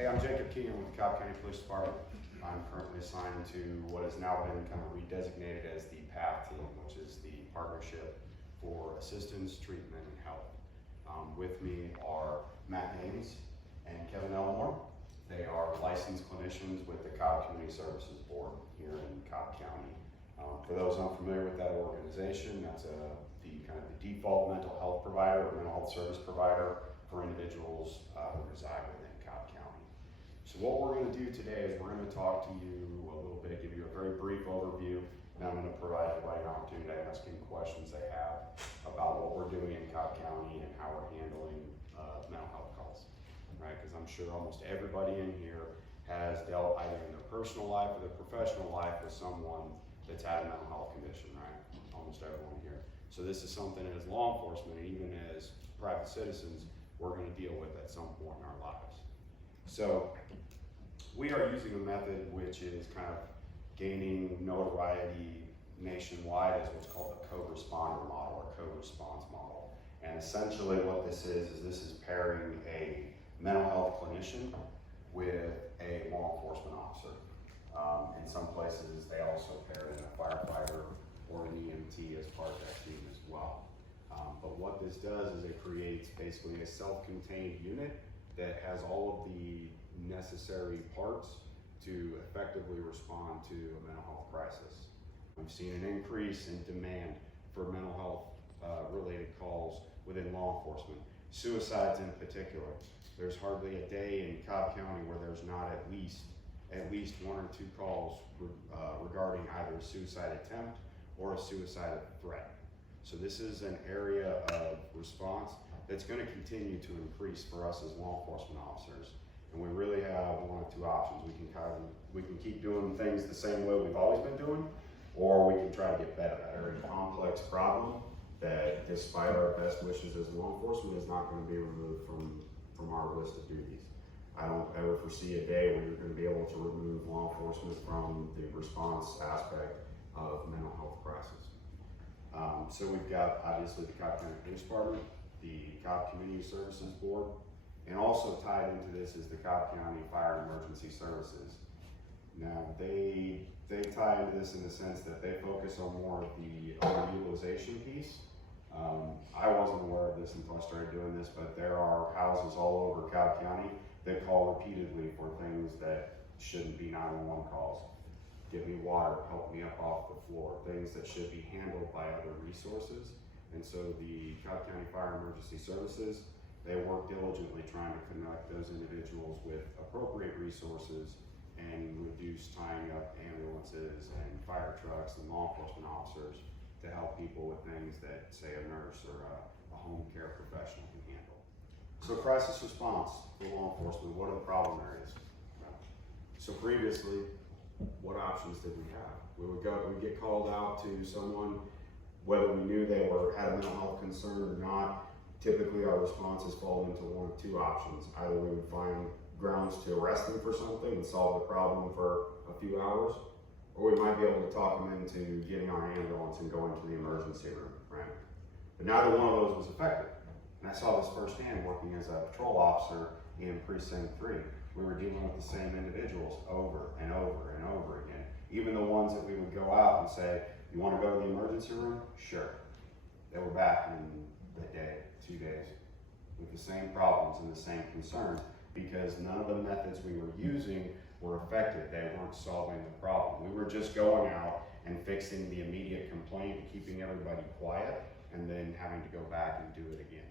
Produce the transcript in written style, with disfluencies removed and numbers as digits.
Hey, I'm Jacob King. I'm with the Cobb County Police Department. I'm currently assigned to what has now been kind of redesignated as the PATH team, which is the Partnership for Assistance, Treatment, and Health. With me are Matt Haynes and Kevin Elmore. They are licensed clinicians with the Cobb Community Services Board here in Cobb County. For those unfamiliar with that organization, that's the default mental health provider or mental health service provider for individuals who reside within Cobb County. So what we're going to do today is we're going to talk to you a little bit, give you a very brief overview, and I'm going to provide everybody an opportunity to ask any questions they have about what we're doing in Cobb County and how we're handling mental health calls, right? Because I'm sure almost everybody in here has dealt either in their personal life or their professional life with someone that's had a mental health condition, right? Almost everyone here. So this is something as law enforcement, and even as private citizens, we're going to deal with at some point in our lives. So we are using a method which is kind of gaining notoriety nationwide as what's called the co-responder model or co-response model. And essentially what this is pairing a mental health clinician with a law enforcement officer. In some places they also pair in a firefighter or an EMT as part of that team as well. But what this does is it creates basically a self-contained unit that has all of the necessary parts to effectively respond to a mental health crisis. We've seen an increase in demand for mental health related calls within law enforcement. Suicides in particular. There's hardly a day in Cobb County where there's not at least one or two calls regarding either a suicide attempt or a suicide threat. So this is an area of response that's going to continue to increase for us as law enforcement officers. And we really have one of two options. We can keep doing things the same way we've always been doing, or we can try to get better at a very complex problem that, despite our best wishes as law enforcement, is not going to be removed from our list of duties. I don't ever foresee a day where you're going to be able to remove law enforcement from the response aspect of mental health crisis. So we've got obviously the Cobb County Police Department, the Cobb Community Services Board, and also tied into this is the Cobb County Fire and Emergency Services. Now they tie into this in the sense that they focus on more of the underutilization piece. I wasn't aware of this until I started doing this, but there are houses all over Cobb County that call repeatedly for things that shouldn't be 911 calls. Give me water, help me up off the floor, things that should be handled by other resources. And so the Cobb County Fire and Emergency Services, they work diligently trying to connect those individuals with appropriate resources and reduce tying up ambulances and fire trucks and law enforcement officers to help people with things that, say, a nurse or a home care professional can handle. So crisis response for law enforcement, what are the problem areas? So previously, what options did we have? We'd get called out to someone, whether we knew they had a mental health concern or not. Typically our responses fall into one of two options. Either we would find grounds to arrest them for something and solve the problem for a few hours, or we might be able to talk them into getting on an ambulance and going to the emergency room, right? But neither one of those was effective. And I saw this firsthand working as a patrol officer in Precinct 3. We were dealing with the same individuals over and over and over again. Even the ones that we would go out and say, you want to go to the emergency room? Sure. They were back in a day, 2 days, with the same problems and the same concerns, because none of the methods we were using were effective. They weren't solving the problem. We were just going out and fixing the immediate complaint, keeping everybody quiet, and then having to go back and do it again.